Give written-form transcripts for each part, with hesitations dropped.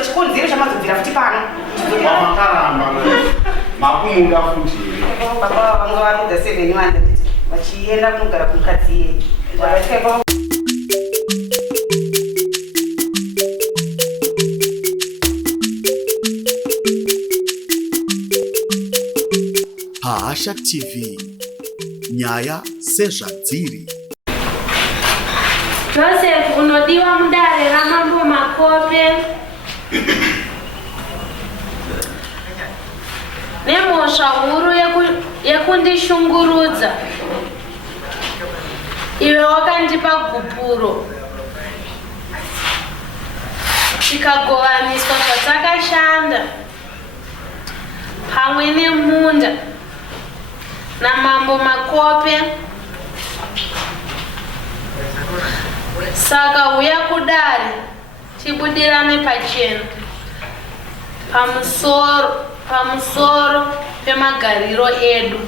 chizo chikonzero chamazobvira futi pano makaramba makumuda futi baba vanga varudza 700 vachienda kunogara kumukadzi iye Hasha TV, nyaya sezvadziri. Joseph unodiwa mudare ramambo Makope nemhosva huru yekundishungurudza. Iwe wakandipa gupuro tikagovaniswa zvatakashanda pamwe nemunda namambo Makope. Saka uya kudare tibudirane pachena pamusoro pemagariro edu.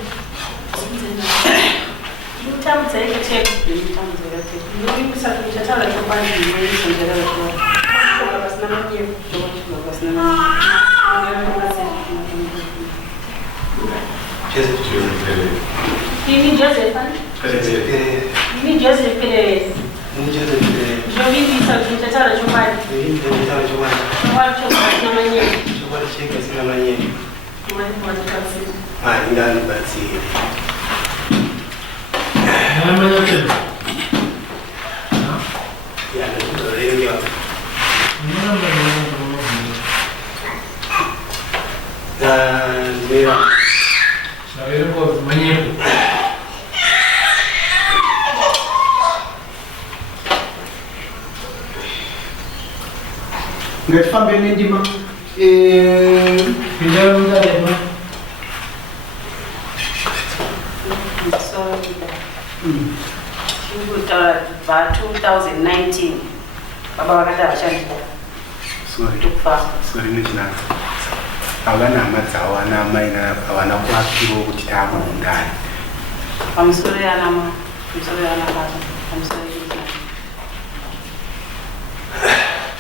ngatifambe nendima pinda mudare va 2019 baba vakati havashandika sorry nechinaka havana hama dzavo ana mai havana kuakiro kuti taama mundare pamusoro yanama pamusoro yanababa pamusoro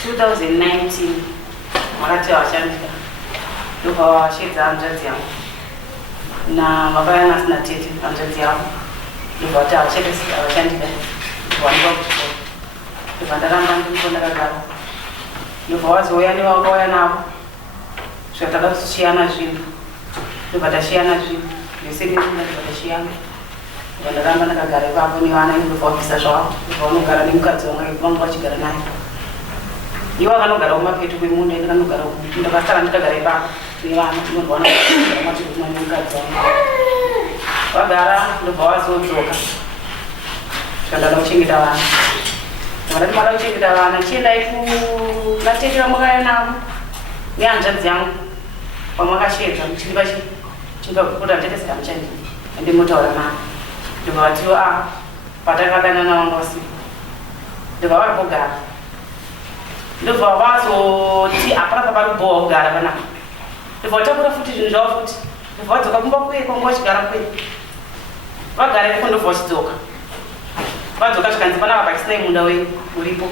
2019 vakati havashandika ndobva vashedza hanzvadzi yavo na baba yana asina tete hanzvadzi yavo ndobva vati havashandika ndobva kuchikoro ndobva ndaramba ndiko ndakagara ndobva vazouya nevakauya navo zvatakada tichiyana zvinhu ndobva tashiyana zvinhu zvesekendina ndobva tashiyana ndobva ndaramba ndakagara ipapo nevana ndobva vabvisa zvavo ndobva vanogara nemukadzi vangu vachigara naye ivo vanogara kumapeto kwemunda ine vanogara ndakasara ndikagara ipapo nevana ndobva vanogara nemukadzi wangu vagara ndobva vazodzoka zvandada kuchengeta vana vandati mada kuchengeta vana chiendai kuvatete vamakaya navo nehanzvadzi yangu pamakashedza muchilipa chingakukota ndetesika muchandi ende motaura navo ndobva vativo patakadanana vangu vasiku ndobva vari kugara ndobva vazoti hapana papari kubohwa kugara panapa ndobva vatakura futi zvinhu zvavo futi ndobva vadzoka kumba kuye kwangu vachigara kuye vagara ikoko ndobva vachidzoka vadzoka zvikanzi panapa pachisina munda uripo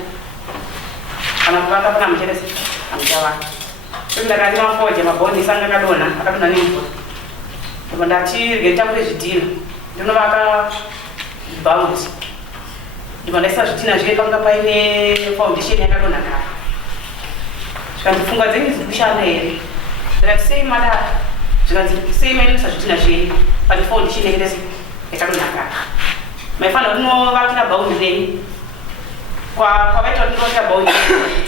kana kuvaka pana mucherese hamuchavaka kuti ndakati mafoja mabhonisi anga akadonha nemvura ndobva ndati rege nditakure zvidhina ndinovaka bhaundi ndobva ndaisa zvidhina zviye panga paine foundation yakadonha kare zvikanzi pfungwa dzenyu dziri kushanda here ndikati sei madara zvikanzi sei mainoisa zvidhina zvenyu pane foundation yakadonha kare maifanira kunovakira bhaundi renyu kwavaita kuti ndovakira bhaundi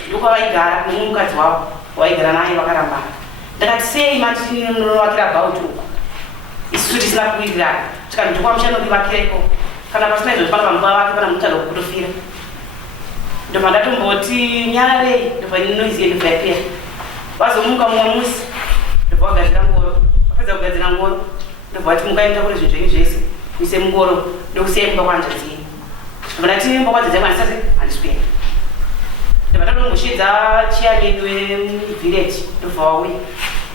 ndokwavaigara nemukadzi wavo waigara naye vakarambana ndakati sei mati munovakira bhaundi uko isusu tisina kuwirirana tikati ndokwamushano ndivakira ikoko kana pasina izvozvo pana pamba vake pana mutaga wokutofira ndobva ndatomboti nyararei ndobva noizi ndobva yapera vazomuka mumwe musi ndobva vagadzira ngoro vapedza kugadzira ngoro ndobva vati mukaenda kune zvinhu zvenyu zvese muise mungoro ndokusiyai mumba kwanzvadzi yenyu ndobva ndati mumba kwanzvadzi yangu handisati handiswera ndobva ndatongoshedza chiyani yedu village ndobva wauya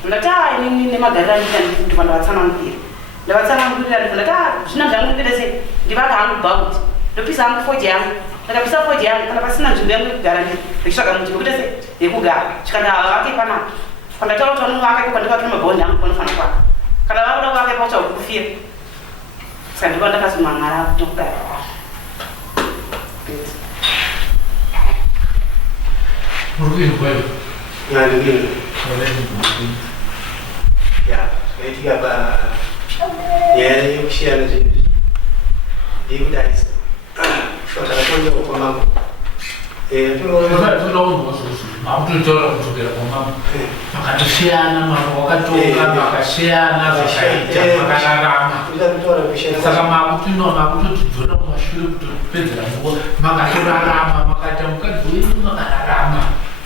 ndati inini nemagariro andita ndobva ndavatsanangurira ndavatsanangurira ndobva ndati zvina zvangu ndipedese ndivaka hangu bhaundi ndopisa hangu foja yangu ndakabisa yangu kana pasina nzvimbo yangu yekugara ndechitsvaga nzvimbo kuita yekugara chikanda vake panapa pandataura kuti vanovaka kwandivake mabhondi angu panofana kwaka kana vakuda kuvaka pauchakufira saka ndipo ndakazomang'ara nokudaro. Zvaitika panyaya yekusiyana zvinhu yekudarisa zvakatonja kwamambo makutotaura kudzokera kwamambo makatosiyana mambo wakatonga makasiyana zvakaita makararama saka makutotidzora kumashure kutopedzera nguva makatorarama makaita mukadzi wenyu makararama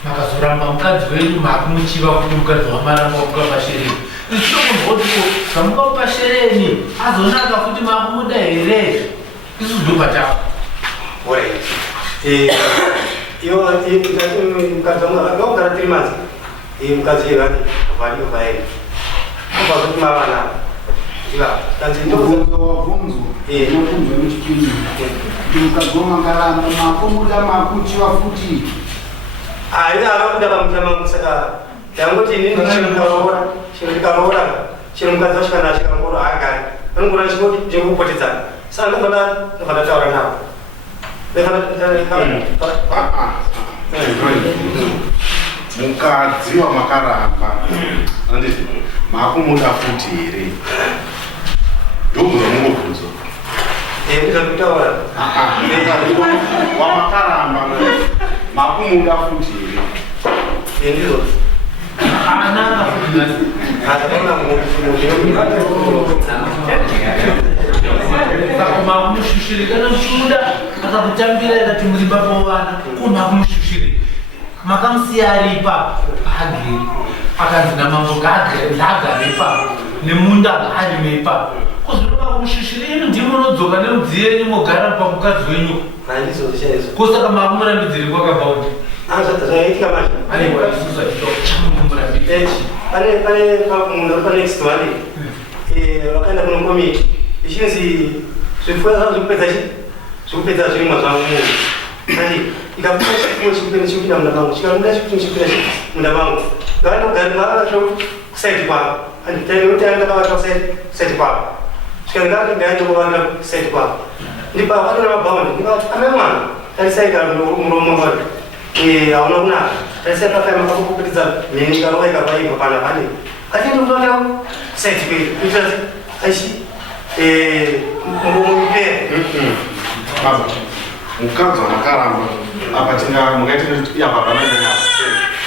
makazoramba mukadzi wenyu makumuchiva kuti mukadzi wamaramba kuka pashereni isokunzwotiko zvamuka pashereni azonaka kuti makumuda here isu ndopatavo mukadzi wakagara 3 months mukadzi yevake valiyo vaeri kuti mavana wabvunzwa muchipiri mukadzi wamakaramba makomuda makuchiva futi avakuda pamutamau saka yangoti inini chiro ndikaroora chiro mukadzi wasvikana achikangoro haagari anongona chekupotedzana saka ndofana taura navo mukadzi wamakaramba anditi makumuda futi here ndobvunza mungobvunzo ndikakutaura wamakaramba makumuda futi here ndizo makumushushirika nomuda akakutambira akati muri baba vana kumakumushushirika makamusiya aripa agiri akanzi namambo ndagaripa nemunda arimepa kozvinoka kumushushira inu ndimo unodzoka nemudziyi yenyu mogara pamukadzi wenyu kosaka makumurambidziri kwakabauti zvaitika panext one vakaenda kuno komiti ichinzi zvifuwo zvavo zvekupedza zvirimwa zvavo munhu ikaputa chifuwo chikupinda munda mangu chikamuda chikupinda munda mangu ngavanogara kusaidi kwavo anditainotandakavata kusaidi kwavo svikangaindokovanda kusaidi kwavo ndipa vatona mabhaundi ndikati ana mwana tarisaika muromo wake hauna kunaka tarisai pakaima kakupupitidza mheni karovaika vaibva pana pane katiendokutoona kusaidi kwei kuitira aishi mumupere mukadzi wamakaramba apa mukaitiyapapanaaa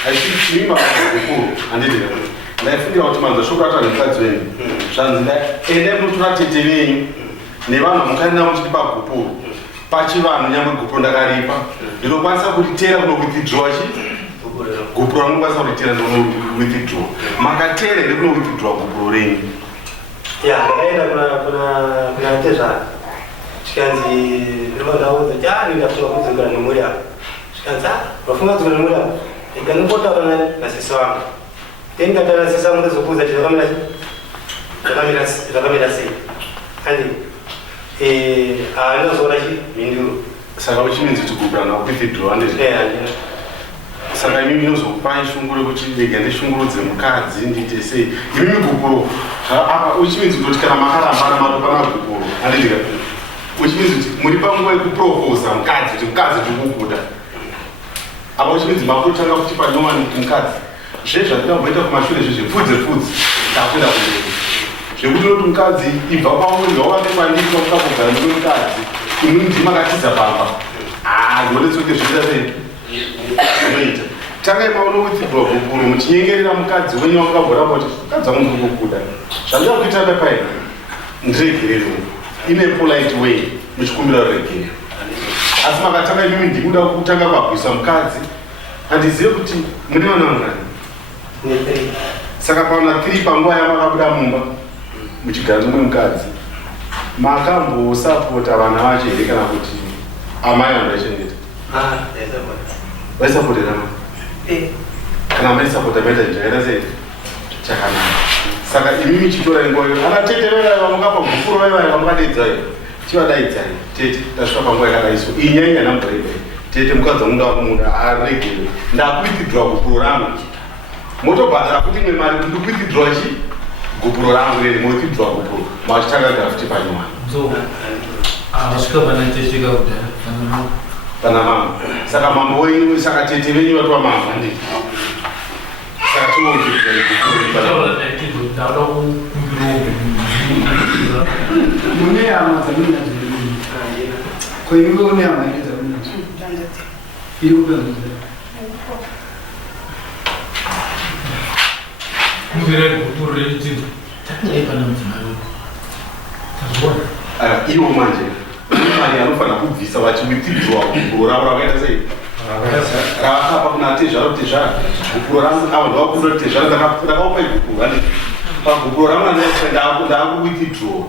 aichimimba ukuru handiti ndaifundira kuti manza shokata nemukadzi wenyu zvanzi endai munotora tete venyu nevanhu mukaenda muchiti pagupuru pachivanhu nyangwe gupuro ndakaripa ndinokwanisa kuritera kuno withdraw gupuro ranokwanisa kuritera ndino withdraw makatera here kuno withdraw gupuro renyu ndakaenda kuna tezvana zvikanzi ndinodaudza kuti ndafunga kudzokera nemuri apo zvikanzi vafunga kudzokera nemuri apo ndikanopotaura nasisi wangu ndingataura nasisi wangu ndezokuudza kuti zvakamira sei andi ndinozoona mhinduro saka uchinenzi kuti gupura nakuwithdraw handiti saka imimi inozopai shunguro kuti ndega ndishungurudze mukadzi ndiite sei imimi gupuro apa uchinenzi kuti kana makarambana matopana gupuro handitika uchinenzi kuti muri panguva yekuproposa mukadzi kuti mukadzi ndikukuda apa uchinenzi makutanga kuti panyowani mukadzi zvezvatinamboita kumashure zvezvepfudze ndakuenda kumberi zvekuti noti mukadzi ibva pamuri wawake kwandika ukakugara nemukadzi imwe ndima akatiza pamba ndoletsoke zviita sei zvinoita tangai maona withdraw gupuro muchinyengerera mukadzi wenyu wakagoramba kuti mukadzi wangu ndikukuda zvandida kuita nepai ndiregerere ine polite way muchikumbira ruregero asi makatanga imimi ndikuda kutanga kwabvisa mukadzi handizive kuti mune vana vangani saka paona 3 panguva yamakabuda mumba muchigara nomwe mukadzi makambosapota vana vacho here kana kuti amai vandaicheneta vaisapotera kana maisapota maita njakaita sei chakanaka saka imimi chitora ingoyo akateterera vamukapa gupuro vaivai vamukadeidzayo chivadaidzani tete tasvika panguva yakadaiso inyanya namborebe tete mukadzi wangu ndakumunda aregere ndakuwithdraw gupuro rangu motobhadhara kuti imwe mari kuti ndikuwithdraw chi gupuro rangu rene mowithdraw gupuro machitangagara futi panyuwana pana mama saka mambo wenyu saka tete venyu vatwa mama ndii saka mune hama dzamina dziri koiwe une hama ine dzamina iri kupenza iwo manje mari anofanira kubvisa vachiwithdraw gupuro ravo rakaita sei rakapa kuna tezvaro tezvaro gupuro rangu ava ndavakundo tezvaro ndakaupai gupuro andi pagupuro rangu ndakuwithdraw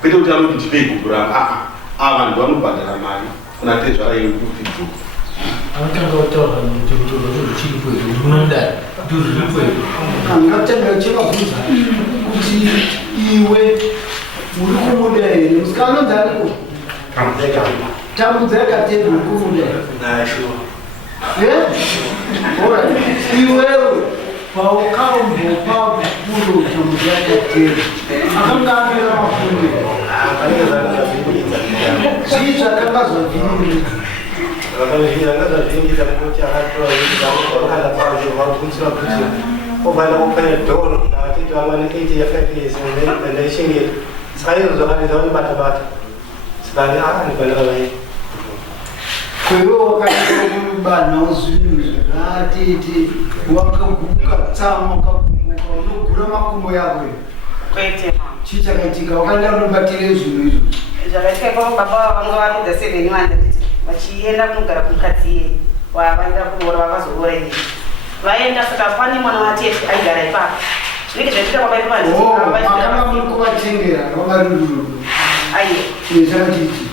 kwete kuti anoti ndipei gupuro rangu ava ndo vanobhadhara mari kuna tezvaro iwe kuwithdraw angatenda chivabvunza kuti iwe uri kumuda here musikana nzariko tamudzeka tebe uri kumuda iwewe paukaumbopa gupuro tamudzeka tebe akangamira mafundiro zvii zvakanga zvavhiniri vakazvingidza kuti akatora vakanda pazvo vakutsira kuti obvana kupanya dhoro navatiti vamwane 8 ya 5 years ndaishengera saka izvo zvakadza vanobata-bata sikani ndikwanakavai kwewe wakaiobana zvinhu zvakatiti wakaguka tsama ukagumuka unogura makumbo yako kwete chii chakaitika wakaenda unobatire zvinhu izvo zvakaitika ipapo baba vanga vapedza 7 wanda vachienda kunogara kumukadzi iye wavaida kuora vakazoora iye vaenda saka pane mwana watete aigara ipapo zvinenge zvaitika kwabai makanga muri kuvatengera vavarururu aiye zvakatiti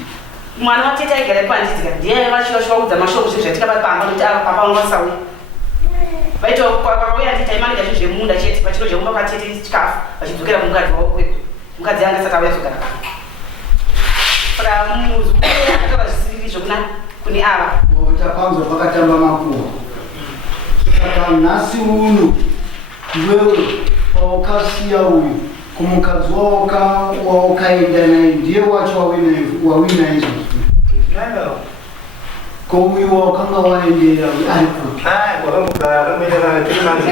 mwana watete aigara ipanditika ndiye vachivachivaudza mashoko zvinhu zvaitika pamba kuti papa vangasauya vaitokauya nditaimanika zvinhu zvemunda chete pachino chekumba kwatete chikafu vachidzokera kumukadzi wavo kwedu mukadzi anga saka auya kuzogara saka muzukuru akataura zvisiri zvokuna kune ava tapanzwa pakatamba makuhwa saka nhasi uno iwewe paukasiya uyu kumukadzi wawakaenda naye ndiye wacho wawina izvozvi ko uyu wakanga waendera ari kuti kwakambogara akamboenderana tirimanzi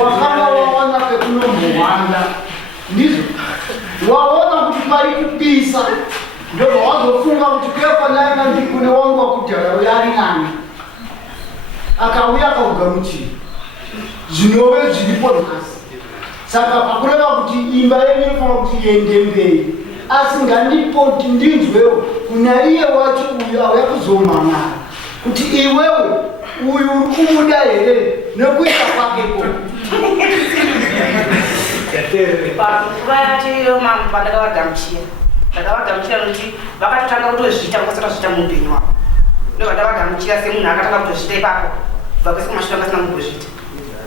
wakanga waona pekunombohwanda ndizvo waona kuti pari kupisa ndobva wazofunga kuti kuyafanaanga ndikune wangu wakudhara uya ari nani akauya akaugamuchira zvinove zviripo nhasi saka pakureva kuti imba yenyu inofanira kuti iende mberi asi ngandipoti ndinzwewo kuna iye wacho uyu auya kuzomhanara kuti iwewe uyu uri kumuda here nekuita kwakeko panguva yacho pandakavagamuchira nokuti vakatotanga kutozviita vakasata zviita muupenyu wavo ndovandavagamuchira semunhu akatanga kutozviita ipapo kubva kwese kumashure angasina kumbozviita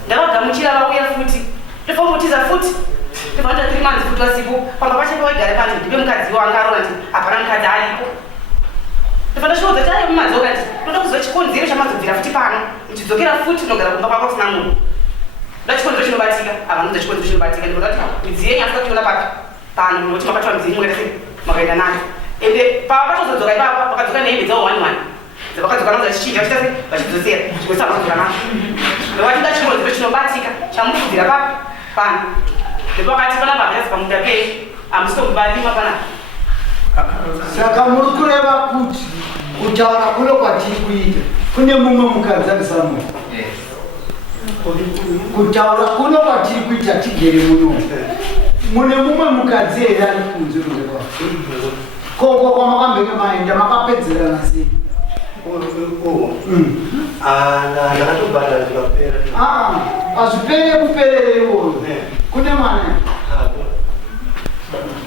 ndavagamuchira vauya futi tofombutiza futi tobvanda 3 months futi wasipo pamba pachepo waigare panze ndipe mukadzi wanga arona kuti hapana mukadzi aripo tofanda chiudza chayo mumadzoka ti toda kuziva chikonzero chamadzobvira futi pano muchidzokera futi unogara kumba kwako kusina munhu da chikonzero chinobatika avanodza chikonzero chinobatika ndinoda kuti midziyo yenyu asina kutiona papi pano nokuti makatwa midziyo imwe kase makaenda nayo ende pakatozodzoka ipapa vakadzoka nehembe dzavo 1 dzavakadzoka nadzo vachichinja vachita se vachidzosera chikwesa vakadzoka nazo ndovachida chikonzero chinobatika chamukubvira papi pano ndepakati pana bhakazi pamunda pei amusitokubalima panapa saka muri kureva kuti kutaura kuno kwatiri kuita kune mumwe mukadzi ari samuel kutaura kuno kwatiri kuita tigere muno mune mumwe mukadzi here ari kunze rurewa koko kwamakambenge maenda makapedzerana sei ndakatobhadhara zvikapera hazvipere kuperere iwoyo kune mana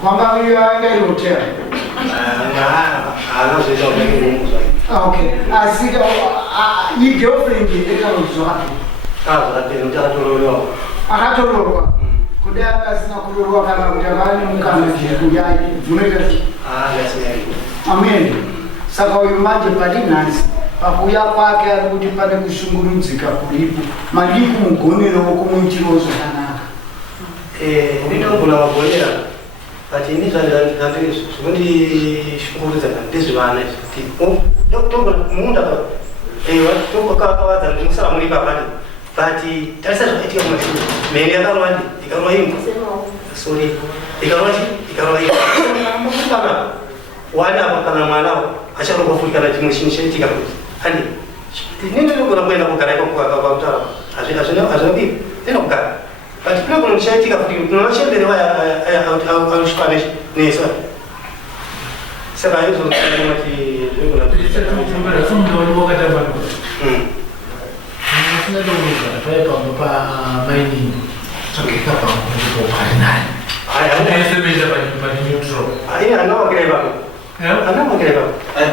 kwanga anga iri hotera okay asi igirlfriend ekanozvake Akatororwa. Kudai akasina kutorwa kana kuti akane mukana zvekuyayi zvinoita amen. Saka uyu manje pari nhasi pakuya kwake ari kuti pane kushungurudzika kuripo madii kumugonerewo kumuitirawo zvakanaka. Ndinogona magonera but ini zvondishungurudza ndezvevana togona kumunda tokakavadza ndimusara muri papani but tarisa zvakaitika kumashure mhene yakarwa ikarwa imbwa sorry ikarwa imbwa wani apa kana mwana acharongwa futi kana chimwe chinhu chaitika kuti andi inini ndinogona kuenda kugara ikokakutaura hazvina bibi tenda kugara but pinogona kuchaitika futi unoona chembere aushipanechi nesa saka izvozvomati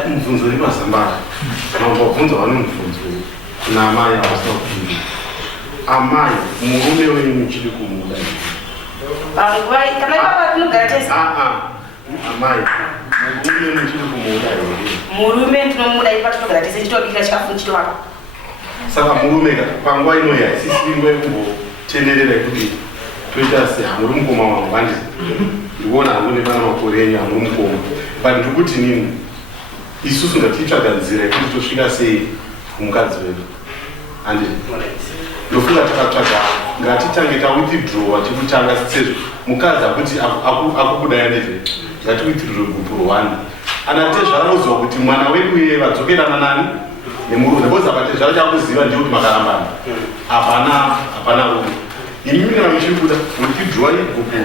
mubvunzo uri pazambara kana ukabvunza vane mubvunzo kuna amai avasina kupinda amai murume wenyu muchiri kumuda amai murume muchiri kumuda here murume ndinomuda ipatogara tese chitobikira chikafu chitovaka saka murume panguva inoyi haisisingwe kumbotenderera kuti toita sehamuri mukoma wangu handi ndikuona hamune pana makore enyu hamuri mukoma but ndikuti nini isusu ngatitsvaga nzira yekuti tosvika sei kumukadzi wedu handi ndofunga takatsvaga ngatitange tawithdrawa chekutanga sezvo mukadzi akuti akubuda yandezve ngatiwithdrawe gupu rwani anatezvaanozwa kuti mwana wedu iye vadzokerana nani nemurume boza patezvaro chakuziva ndekuti makarambana hapana rume imimi kana muchiri kuda withdrawa gupu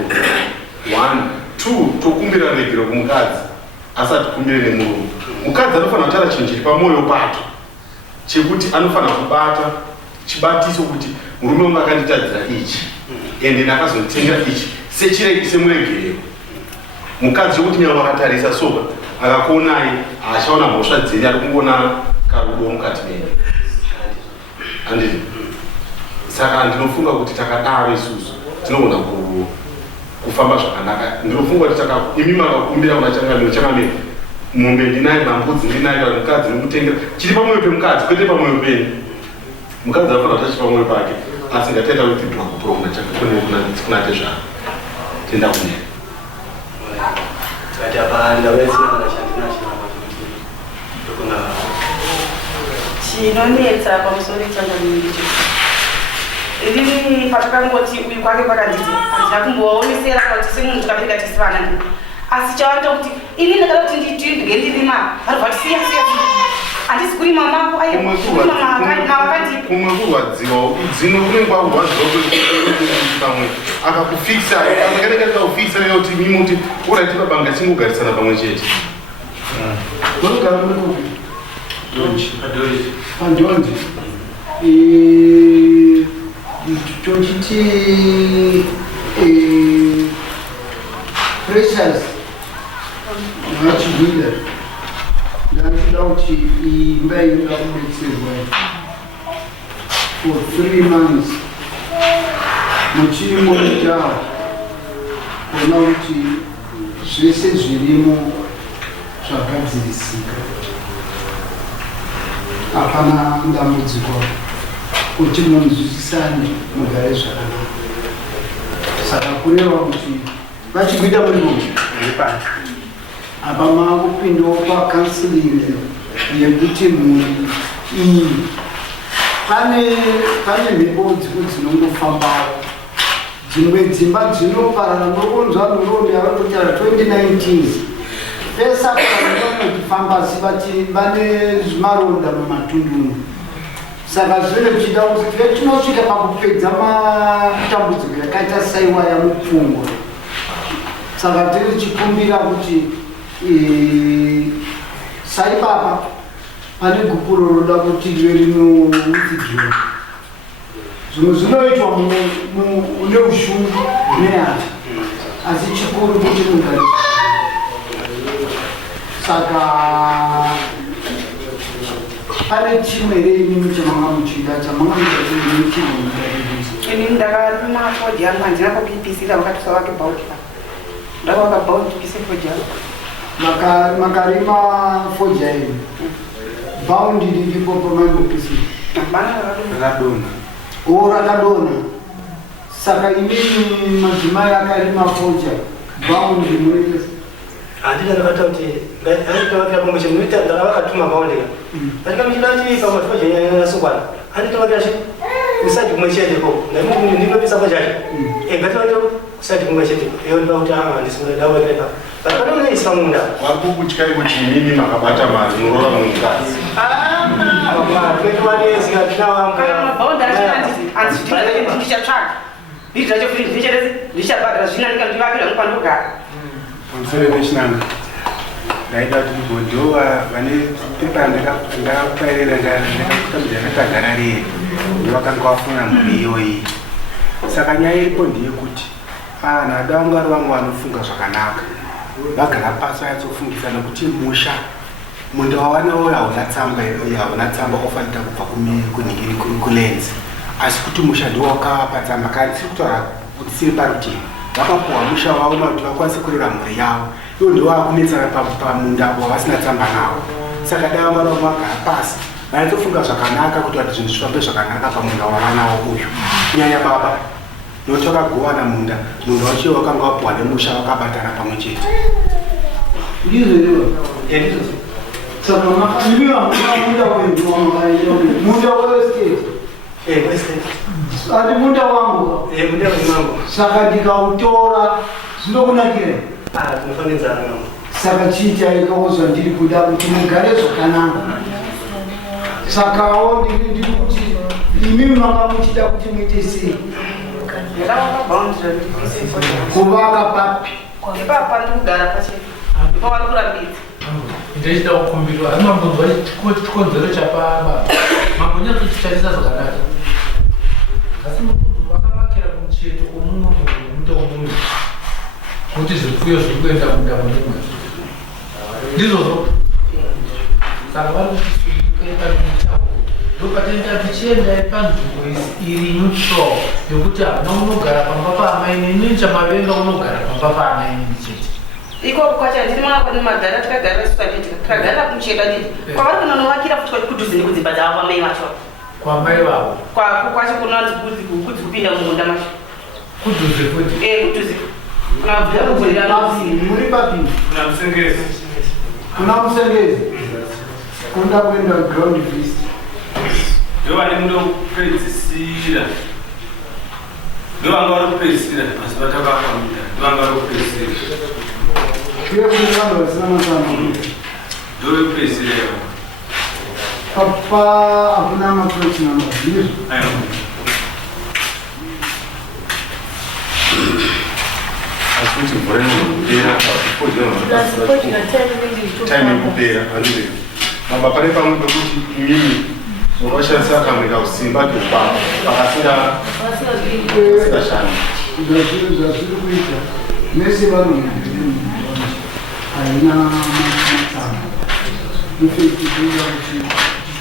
1 2 tokumbira regero kumukadzi asati kumbire nemurume mukadzi anofanira kutaura chinhu chiri pamwoyo pato chekuti anofanira kubata chibatiso kuti murume wangu akanditadzira ichi ende ndakazonditengera ichi semuregerero mukadzi wekuti nyangwe akatarisa soka akakuonai achaona mhosva dziri ari kungoona karudo mukati mene handii saka ndinofunga kuti takadaro isusu tinogona kufamba zvakanaka ndinofunga kuti imi makakumbira kuna changamiro mombe ndinayo nambudzi ndinayo kana mukadzi nomutengera chiri pamwoyo pemukadzi kwete pamwoyo penyu mukadzi anofanira kuti achi pamwoyo pake asi ngataita withdraw kuprogona kuna tezvaro tenda kune chinonetsa pamusoro changamiro riri patakangoti uyu kwake kwakanditi handina kumboonesera kana kuti semunhu tikabereka tisivana ndi asi chawanda kuti ini ndakada kuti nditindwe ndirima varibva tisiya handisi kurima mako kumwe kurwadziwa dzino kunenge kwakurwadziwa pamwe akakufikisa akakanekaakufikisa kuti mimi kuti uraiti babanga tingogarisana pamwe chete vanogara muri kupi pandonji tochiti precious vachibvida ndachida kuti imba inoda kudetserwa for 3 months muchiri monitawo kuona kuti zvese zvirimo zvagadzirisika hapana ndambudziko kuti munzwisisane mugare zvakanaka saka kureva kuti vachikuita muri munhu apa makupindawo pakanseling yekuti mhuri iyi pane mhepo dzinongofambawo dzimwe dzimba dzinoparana nokonzwa nurombe yavanotara 2019 pesaka vanofambasi vati vane maronda mumatundunu saka zvine zvichida kuti tinosvika pakupedza matambudziko yakaita saiwaya mupfungwa saka tiri tichikumbira kuti saipapa pane gupuro roda kuti rive rinowithdraw zvimwe zvinoitwa une ushungu nehati asi chikuru kuti mugari saka pane chimwe here inini chamangamuchida chamangamuchida chimwe ini ndakarima fodya yangu handina kupipisira vakatisa vake bauti ndakavaka bauti pise fodya makarima fodya ino baundi riripo pamaimbopisi Rakadona. Rakadona. Saka inini madzimai akarima fodya baundi munoita handina ndakata kuti handitavakira pamwe chemunoita ndakavakatuma kaoneka ndatikamchidati pamafodya yanasungwana handitavakira chi kusati kumwe cheteko ndinopisa pachacho ngatavakira kusati kumwe cheteko iyo ndivauti ndisingadavakira vakanonaisa munda Wakukutyayi kuti mimi makabata mari munorora munikazi. Pamusoro pechinanga ndaida kuti godhova vane pepa ndakapairira ndakakutambira ndakagara reri ndovakanga vafuna mhuri iyoyi. Saka nyaya iripo ndeyekuti vanhu adavangari vamwe vanofunga zvakanaka vagara pasi vanyatsofungisana kuti musha munda wavanawo hauna tsamba ofanira kubva kuningiri kulenzi asi kuti musha ndiwo wakavapa tsamba kandi siri kutaura kuti siri parutivi vakapuhwa musha wavo kuti vakwanise kurera mhuri yavo ivo ndivo vakunetsana pamunda wavasina tsamba nawo. Saka dai vamwe vagara pasi vanyatsofunga zvakanaka kuti vati zvinhu zvifambe zvakanaka pamunda wavanawo uyu kunyanya baba nokuti vakagovana munda wacho wakanga wapuhwa nemusha vakabatana pamwe chete. Saka makamira munda wenyu munda westate ati munda wangu saka ndikautora zvinokunakira saka chiita ikauzwa ndiri kuda kuti mugare zvakanaka sakawo ndiri kuti imimi makamuchida kuti muite sei kuvaka papi ipapa ndikugara pachete ipavari kurambidza ndechida kukumbirwa amambonzwa chikonzero chapaba mambonyatsochitarisa zvakanaka asi vakavakira kumucheto kwomumwe muto womumwe kuti zvipfuyo zviri kuenda munda mumwe ndizvozvo. Saka vari kutisukaita muchavo ndopatenda tichienda panzvimbo iri neutro yokuti hamuna unogara pamba paamai neni chamavenga unogara pamba paamai neni chete ikoko kwacho ndinoona kuti magara takagara supajetika takagara kumucheka nditi kwavari kunonovakira futi kudhuze nekudzimba dzavo kwamai vacho kwamai vavo kwacho kunonzi kudzi kupinda mumunda macho kudhuze futi kudhuze muri papi kuna musengezi kunda kuenda ground feast ndovane munopedzisira ndovanga vari kupedzisira asi vatakapa muda ndovanga vari kupedzisira uye kune vanhu vasina masamba ndove kupedzisira papa hakuna maprochi namazvizvo Asi kuti mvura inopera time kupera handizvo maba pane pamwe pekuti imimi unoshandisa kamwe kausimba keupa pakasingashandi zvazviri kuita mese vanhu haina matsamba ifeitizoita kuti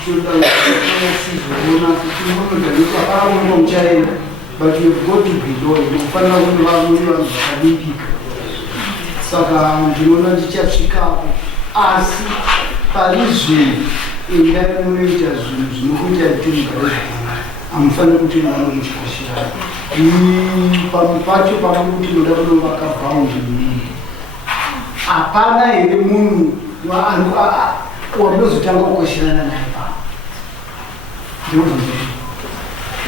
tichizoona kuti munodaipaparamunga muchaenda but you've got to be loyal unofanira kuti vamwe vanhu vakadikika saka ndinoona ndichasvikapo asi pari zvinhu endai munoita zvinhu zvinokuita kuti mugare zvakanaka hamufaniri kuti mwana muchikashirana pamwe pacho pamwe kuti muda kunovaka bhaundi mini hapana here munhu wamunozotanga kukashirana naye pano ndioa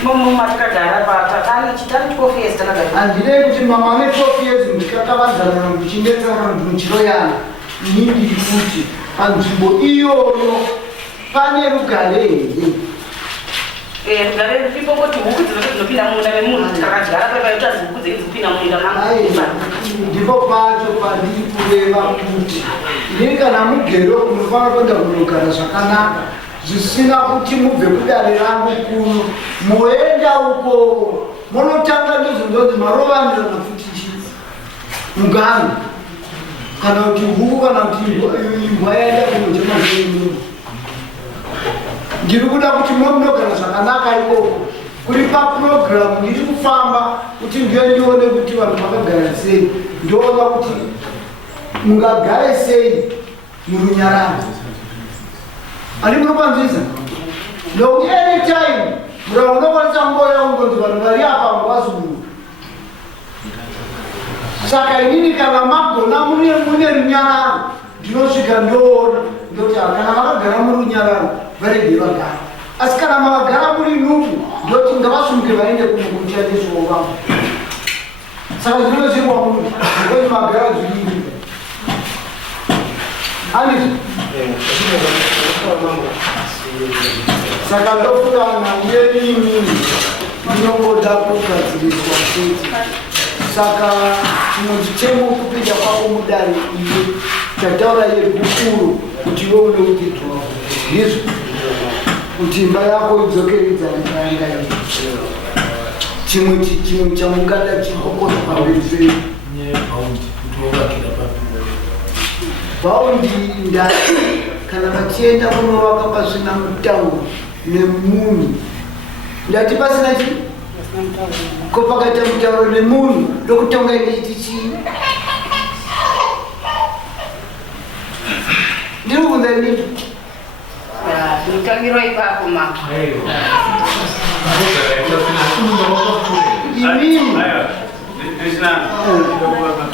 mama takagara patani chitari 12 years takagara handidei kuti mama ane 12 years ndikakavanzana muchindetsana muchiroyana inini ndiri kuti panzvimbo iyoyo pane rugare here rugare ruripo kuti huku dzinopinda munda memunhu tikakadyara paipaita zihuku dzengi dzikupinda munda ndipo pacho pandiri kureva kuti inini kana mugero munofanira kuenda kunogara zvakanaka zvisina kuti mubve kudare rangu kuno moenda uko munotanga ndozondonzi marovanirana futi chii mugano kana kuti huku kana kuti imbwa yaenda kunojemazveimunhu ndiri kuda kuti munogara zvakanaka ikoko kuri paprogramu ndiri kufamba kuti ndiye ndione kuti vanhu vakagara sei ndoona kuti mungagare sei murunyararo ani munopanzvisa no anytime mura unokwanisa kungoya kungonzi vanhu vari apa ngwazungu saka inini kana magona mune runyararo ndinosvika ndoona ndoti kana vakagara murunyararo varege vagara asi kana mavagara muri nhuku ndoti ngavasumuke vaende kumushandiswawo vavo saka zvinozvirwa munhu ngoti magara zviviri ani saka ndofurana uyenini ndinongoda kugadziriswa kuti saka chimwe chichemo kupinda kwako mudare iye chataura yebhukuru kuti iwe une udzidzo wako ndizvo kuti imba yako idzokeredzane yanga chimwe chamungada chikokota pamberi zvei bhaundi ndati kana vachienda kunovaka pasina mutauro nemunhu ndati pasina chi ko pakaita mutauro nemunhu ndokutanga ichiti chii ndiri kunza nini ndikangirwa ipapo mama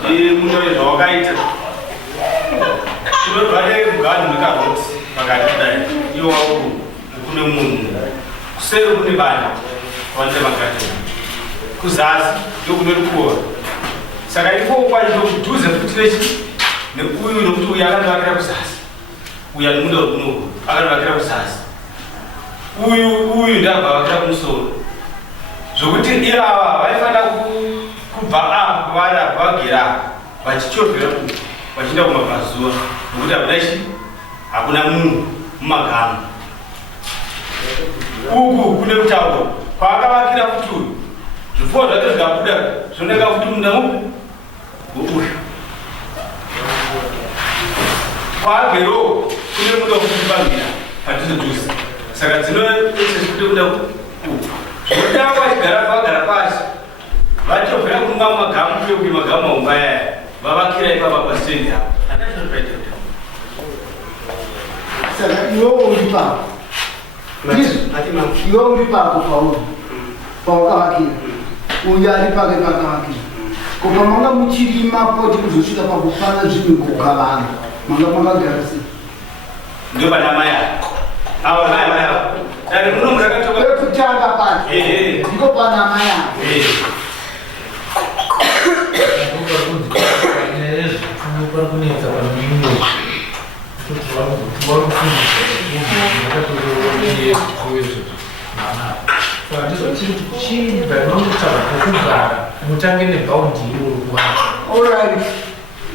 inini munhu zvawakaita tinodvare mugani mukaroti pakati kudai iwo wauku kune munhu kuseri kune vanhu vanze makati kuzasi ndokune rukova saka ikoko kwaizokudhuze futi nechi neuyu nokuti uyu akandivakira kuzasi uyu anomunda kunoku akandivakira kuzasi uyu ndabva vakira kumusoro zvokuti ivava vaifanira kubva apo vagera vachichovhera uku vachienda kumabvazuva nokuti hakuna chi hakuna munhu mumagamu uku kune mutauro kwaakavakira futi uyu zvipfuwa zvake zvikabuda zvoneka futi munda mupi wouyu kwaagero kune muda wokutibamira patinodusa saka dzinoese kuti kuda zvoda vachigara pasi vachobvera kumwa magamu uye kuti magamu aumba yaya vavakira ipapa pastendi apo hatazvopaita saka iwe uri papo iwe uri papo pawakavakira uyu ari pake pakavakira kopa manga muchirima poti kuzosvika pakufana zvinhu kuka vanhu manga makagara sei ndo pana maya ava maya dare muno murakatoka kutanga pasi ndiko pana maya kunetsa vanhu munozi kuti varikufundisa saka ndizotiri kuchibva nokutaura kwokugara mutange nebhaundi iri kuvaka alright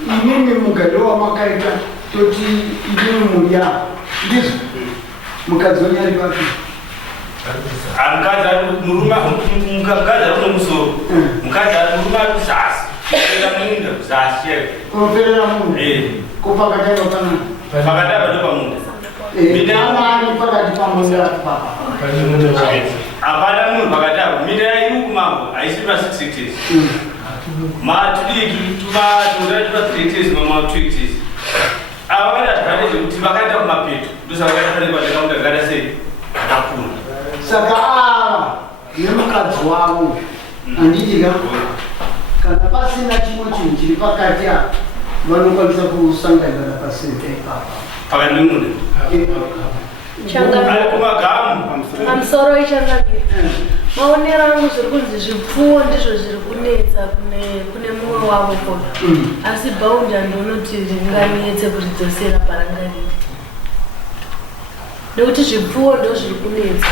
inini mugado wamakaita toti inini muya ndizvo mukadzi wanyari vapi mukadzi ari nomusoro mukadzi ari murume ari kuzasi perera munda kuzasi unoperera munhu kopakataiva panani pakataiva ndopamunda amani pakati pamunda hapana munhu pakataiva minda yairi kumambo haisi ma 6 hectares matudiki tumatonda tupa 3 hectares mamwa 2 hectares ava vaita advantage yekuti vakaenda kumapeto ndosaka vakaita fanira vachakaunda gada sei akakura saka ava nemukadzi wavo handidika kana pasina chimwe chinhu chiri pakati apa vanokwanisa kusanganira pasenta ipapa pakati nemunda ari kumagamu pamusoro ichangamira maonero angu zviri kunzi zvipfuwo ndizvo zviri kunetsa kune mumwe wavo kona asi bhaundi andinoti ringanetse kuridzosera parangariri nekuti zvipfuwo ndo zviri kunetsa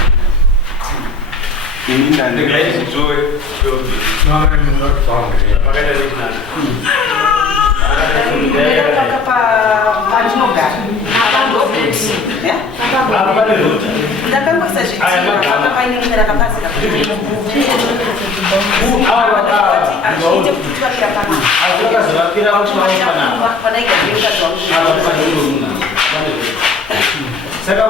ndakangoisa zvitima painengera kapazika achiite kutivakira saka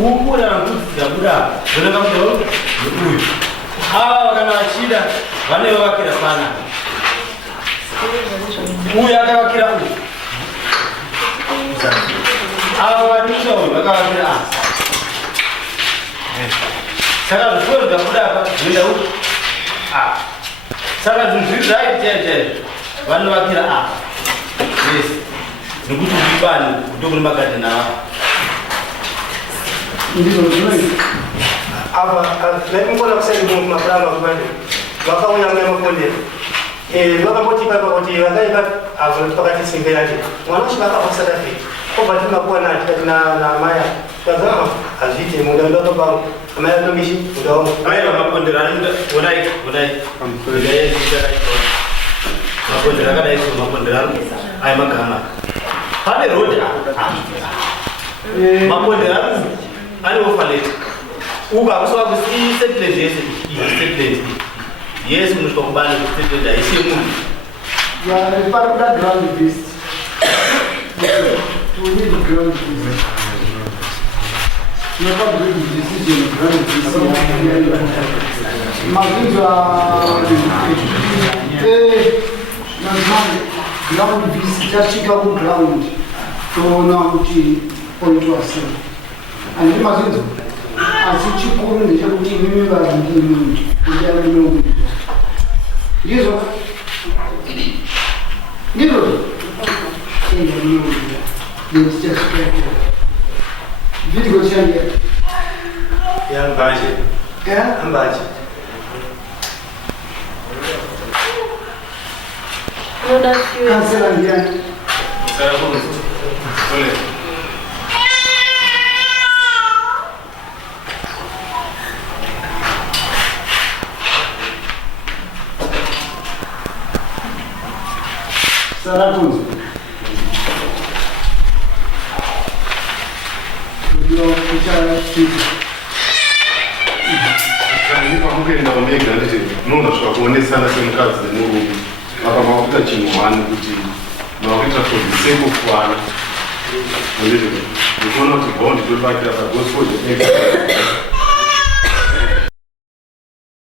huku na mbudzi dzabuda zvinenge mudo uyu ava kana vachida vane vavakira pana uyu akavakira uyu ava vadisa uyu vakavakira saka zvifuro zvabuda apa zvoenda uku saka zvinhu zviri zvaitete vanovakira apa yes nekuti zvibani kutokune magadheni ava ndizvo zvinoita apa ndaimboona kusati mumapuranga kubani vakauya mumapondera vakamboti papa kuti vakaipa avo pakati simbe yake mwana wacho vakavasata pe obva timakuwa natikati namaya kaza hazviite munda ndakapa amaya nomishi mudawo aiva mapondera onai mapondera akadaiso mapondera ai magama pane rodi mapondera ane ofaneti uka kusova kusi settlement yese settlement yes unosvika kubana settlement haisi munhu parikuda ground beast to need ground beast not good decision ground beast maguza ground beast tasvika kuground toona kuti poitwa sei handii mazinzo asi chikuru ndechekuti imimi varindimi ndiainoui ndizvo video change yambaje ambaje cancela ndiani Sarakunzi. Ndio kuchara kitu. Ndipamukenda pamega nditi unonosvika kuonesana semukadzi nemurume vakamba vakuita chinhu wani kuti vakuita tozisekufuana ndikuona kuti bhondi tobakira pagospel